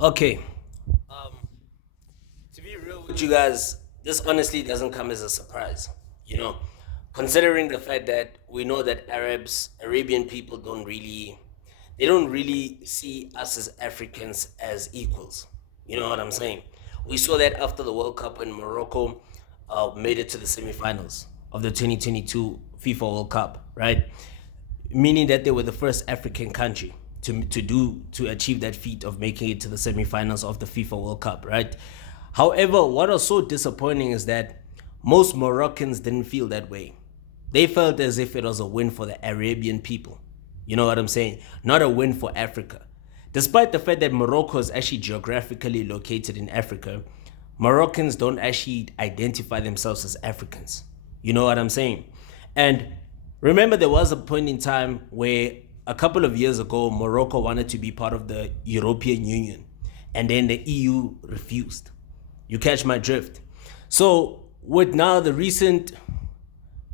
Okay. To be real with you guys, this honestly doesn't come as a surprise. You know, considering the fact that we know that Arabian people they don't really see us as Africans as equals. You know what I'm saying? We saw that after the World Cup when Morocco made it to the semifinals of the 2022 FIFA World Cup, right? Meaning that they were the first African country to achieve that feat of making it to the semifinals of the FIFA World Cup, right? However, what was so disappointing is that most Moroccans didn't feel that way. They felt as if it was a win for the Arabian people. You know what I'm saying? Not a win for Africa. Despite the fact that Morocco is actually geographically located in Africa, Moroccans don't actually identify themselves as Africans. You know what I'm saying? And remember, there was a point in time where a couple of years ago, Morocco wanted to be part of the European Union, and then the EU refused. You catch my drift? So, with now the recent,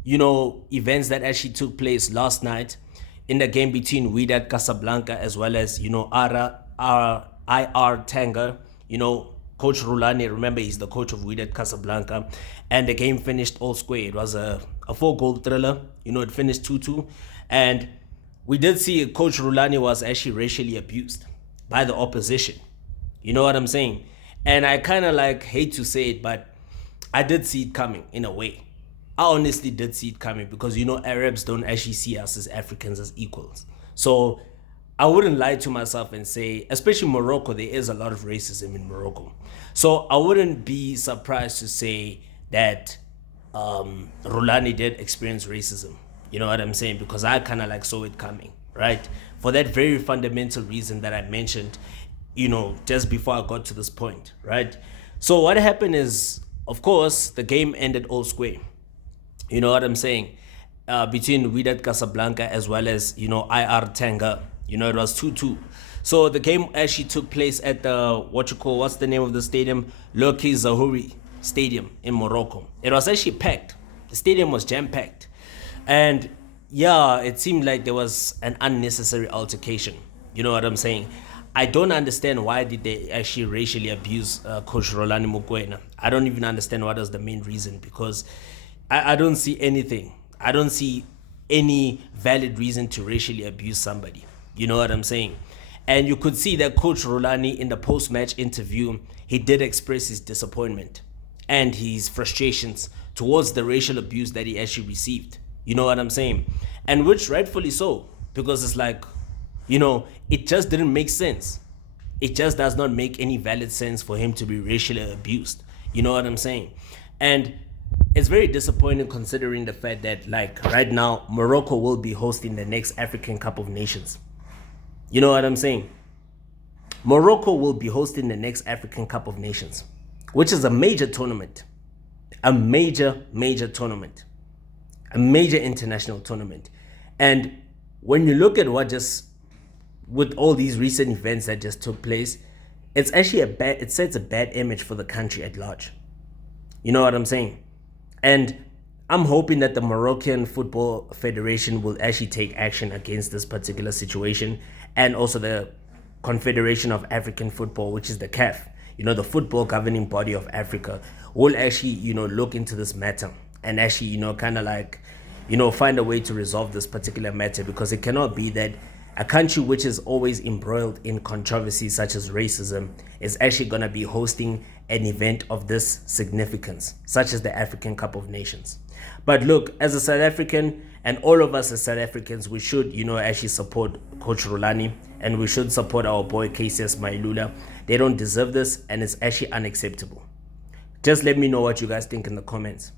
events that actually took place last night in the game between Wydad Casablanca as well as, IR Tanger, Coach Rhulani, remember he's the coach of Wydad Casablanca, and the game finished all square. It was a four-goal thriller. It finished 2-2, and we did see Coach Rhulani was actually racially abused by the opposition. You know what I'm saying? And I kind of hate to say it, but I did see it coming in a way. I honestly did see it coming because Arabs don't actually see us as Africans as equals. So I wouldn't lie to myself and say, especially Morocco, there is a lot of racism in Morocco. So I wouldn't be surprised to say that Rhulani did experience racism. You know what I'm saying? Because I kind of saw it coming, right? For that very fundamental reason that I mentioned, just before I got to this point, right? So what happened is, of course, the game ended all square. You know what I'm saying? Between Wydad Casablanca as well as, IR Tanga. It was 2-2. So the game actually took place at what's the name of the stadium? Loki Zahuri Stadium in Morocco. It was actually packed. The stadium was jam-packed. And yeah, it seemed like there was an unnecessary altercation. You know what I'm saying? I don't understand why did they actually racially abuse Coach Rhulani Mokwena. I don't even understand what was the main reason because I don't see anything. I don't see any valid reason to racially abuse somebody. You know what I'm saying? And you could see that Coach Rhulani in the post-match interview, he did express his disappointment and his frustrations towards the racial abuse that he actually received. You know what I'm saying? And which rightfully so, because it's it just didn't make sense. It just does not make any valid sense for him to be racially abused. You know what I'm saying? And it's very disappointing considering the fact that right now Morocco will be hosting the next African Cup of Nations. You know what I'm saying? Morocco will be hosting the next African Cup of Nations, which is a major tournament. A major tournament. A major international tournament. And when you look at with all these recent events that just took place, it's actually it sets a bad image for the country at large. You know what I'm saying? And I'm hoping that the Moroccan Football Federation will actually take action against this particular situation, and also the Confederation of African Football, which is the CAF, the football governing body of Africa, will actually, look into this matter and actually, find a way to resolve this particular matter, because it cannot be that a country which is always embroiled in controversies such as racism is actually going to be hosting an event of this significance, such as the African Cup of Nations. But look, as a South African, and all of us as South Africans, we should, actually support Coach Rhulani, and we should support our boy KCS Mailula. They don't deserve this, and it's actually unacceptable. Just let me know what you guys think in the comments.